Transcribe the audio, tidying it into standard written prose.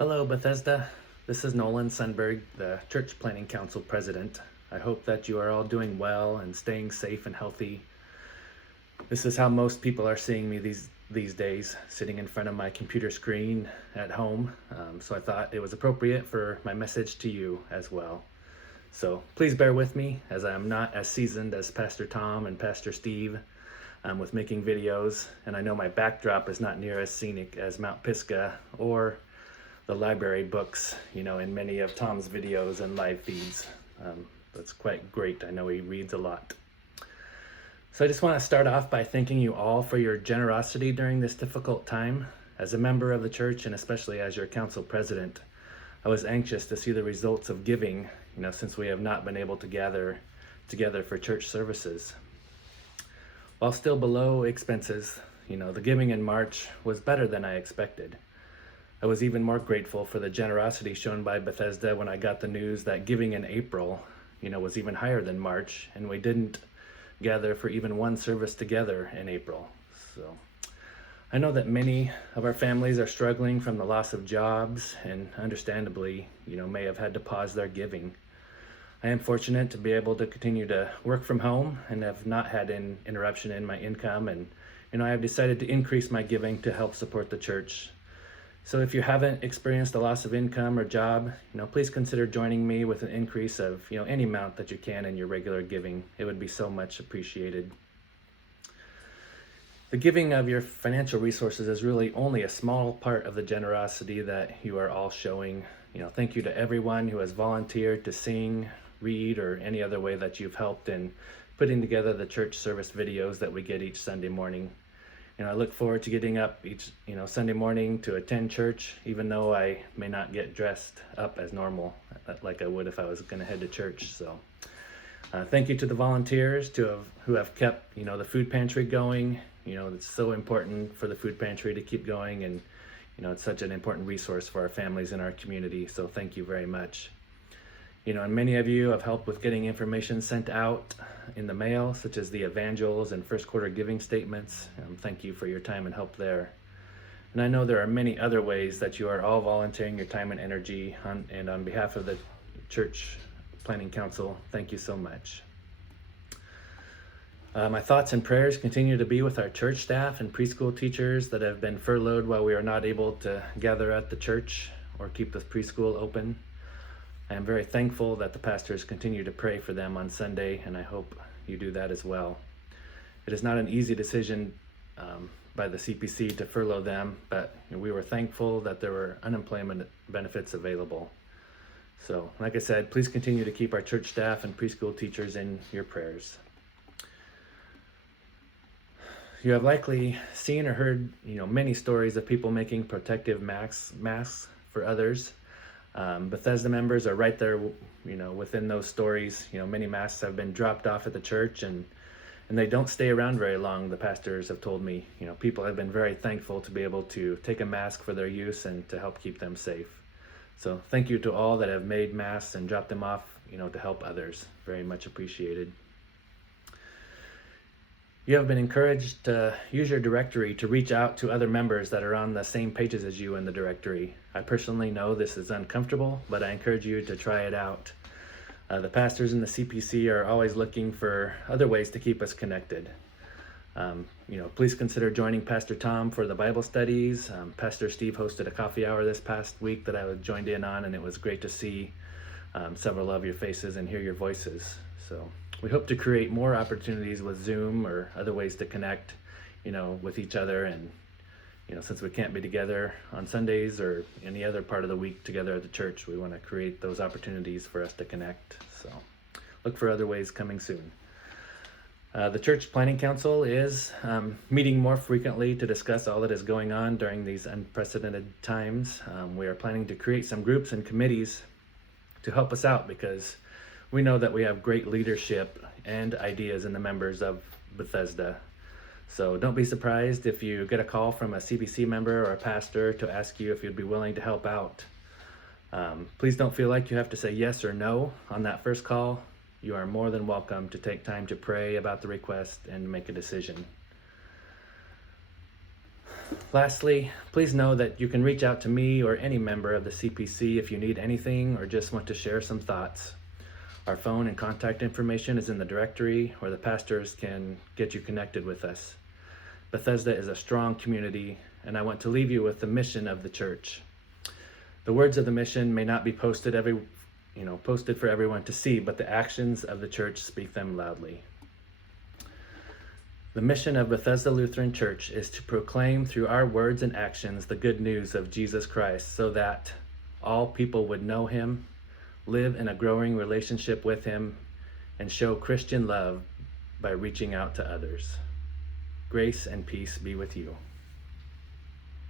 Hello, Bethesda. This is Nolan Sundberg, the Church Planning Council President. I hope that you are all doing well and staying safe and healthy. This is how most people are seeing me these days, sitting in front of my computer screen at home. So I thought it was appropriate for my message to you as well. So please bear with me, as I am not as seasoned as Pastor Tom and Pastor Steve with making videos, and I know my backdrop is not near as scenic as Mount Pisgah or the library books, in many of Tom's videos and live feeds. That's quite great. I know he reads a lot. So I just want to start off by thanking you all for your generosity during this difficult time. As a member of the church, and especially as your council president, I was anxious to see the results of giving, since we have not been able to gather together for church services. While still below expenses, the giving in March was better than I expected. I was even more grateful for the generosity shown by Bethesda when I got the news that giving in April, was even higher than March, and we didn't gather for even one service together in April. So I know that many of our families are struggling from the loss of jobs and understandably, may have had to pause their giving. I am fortunate to be able to continue to work from home and have not had an interruption in my income, and I have decided to increase my giving to help support the church. So if you haven't experienced a loss of income or job, please consider joining me with an increase of, any amount that you can in your regular giving. It would be so much appreciated. The giving of your financial resources is really only a small part of the generosity that you are all showing. Thank you to everyone who has volunteered to sing, read, or any other way that you've helped in putting together the church service videos that we get each Sunday morning. I look forward to getting up each, Sunday morning to attend church, even though I may not get dressed up as normal, like I would if I was going to head to church. So thank you to the volunteers who have kept, the food pantry going. It's so important for the food pantry to keep going, and, it's such an important resource for our families in our community. So thank you very much. And many of you have helped with getting information sent out in the mail, such as the evangels and first quarter giving statements. Thank you for your time and help there. And I know there are many other ways that you are all volunteering your time and energy, and on behalf of the Church Planning Council, thank you so much. My thoughts and prayers continue to be with our church staff and preschool teachers that have been furloughed while we are not able to gather at the church or keep the preschool open. I am very thankful that the pastors continue to pray for them on Sunday, and I hope you do that as well. It is not an easy decision by the CPC to furlough them, but we were thankful that there were unemployment benefits available. So, like I said, please continue to keep our church staff and preschool teachers in your prayers. You have likely seen or heard, many stories of people making protective masks for others. Bethesda members are right there, within those stories. Many masks have been dropped off at the church, and they don't stay around very long, the pastors have told me. People have been very thankful to be able to take a mask for their use and to help keep them safe. So thank you to all that have made masks and dropped them off, to help others. Very much appreciated. You have been encouraged to use your directory to reach out to other members that are on the same pages as you in the directory. I personally know this is uncomfortable, but I encourage you to try it out. The pastors in the CPC are always looking for other ways to keep us connected. Please consider joining Pastor Tom for the Bible studies. Pastor Steve hosted a coffee hour this past week that I joined in on, and it was great to see several of your faces and hear your voices. So we hope to create more opportunities with Zoom or other ways to connect, with each other. And, since we can't be together on Sundays or any other part of the week together at the church, we want to create those opportunities for us to connect. So look for other ways coming soon. The Church Planning Council is meeting more frequently to discuss all that is going on during these unprecedented times. We are planning to create some groups and committees to help us out, because we know that we have great leadership and ideas in the members of Bethesda. So don't be surprised if you get a call from a CPC member or a pastor to ask you if you'd be willing to help out. Please don't feel like you have to say yes or no on that first call. You are more than welcome to take time to pray about the request and make a decision. Lastly, please know that you can reach out to me or any member of the CPC if you need anything or just want to share some thoughts. Our phone and contact information is in the directory, or the pastors can get you connected with us. Bethesda is a strong community, and I want to leave you with the mission of the church. The words of the mission may not be posted for everyone to see, but the actions of the church speak them loudly. The mission of Bethesda Lutheran Church is to proclaim through our words and actions the good news of Jesus Christ so that all people would know him, live in a growing relationship with him, and show Christian love by reaching out to others. Grace and peace be with you.